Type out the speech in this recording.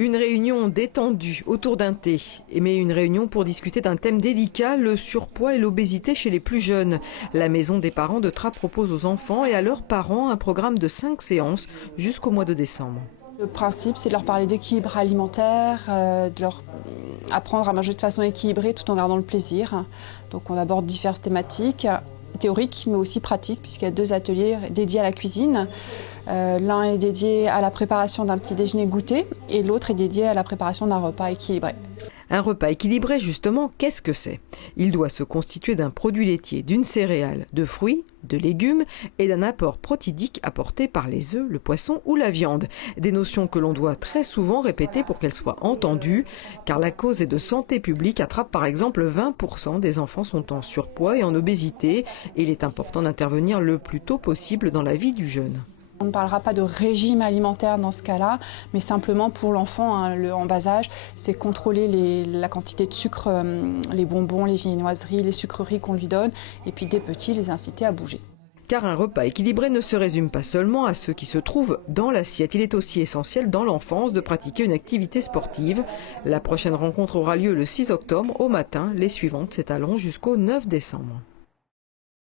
Une réunion détendue autour d'un thé, mais une réunion pour discuter d'un thème délicat, le surpoids et l'obésité chez les plus jeunes. La maison des parents de Trappes propose aux enfants et à leurs parents un programme de 5 séances jusqu'au mois de décembre. Le principe, c'est de leur parler d'équilibre alimentaire, de leur apprendre à manger de façon équilibrée tout en gardant le plaisir. Donc on aborde diverses thématiques, théoriques mais aussi pratiques, puisqu'il y a 2 ateliers dédiés à la cuisine. L'un est dédié à la préparation d'un petit déjeuner goûter et l'autre est dédié à la préparation d'un repas équilibré. Un repas équilibré, justement, qu'est-ce que c'est? Il doit se constituer d'un produit laitier, d'une céréale, de fruits, de légumes et d'un apport protidique apporté par les œufs, le poisson ou la viande. Des notions que l'on doit très souvent répéter pour qu'elles soient entendues, car la cause est de santé publique. À Trappes, par exemple, 20% des enfants sont en surpoids et en obésité. Et il est important d'intervenir le plus tôt possible dans la vie du jeune. On ne parlera pas de régime alimentaire dans ce cas-là, mais simplement pour l'enfant en bas âge, c'est contrôler la quantité de sucre, les bonbons, les viennoiseries, les sucreries qu'on lui donne, et puis des petits, les inciter à bouger. Car un repas équilibré ne se résume pas seulement à ce qui se trouve dans l'assiette. Il est aussi essentiel dans l'enfance de pratiquer une activité sportive. La prochaine rencontre aura lieu le 6 octobre au matin. Les suivantes s'étaleront jusqu'au 9 décembre.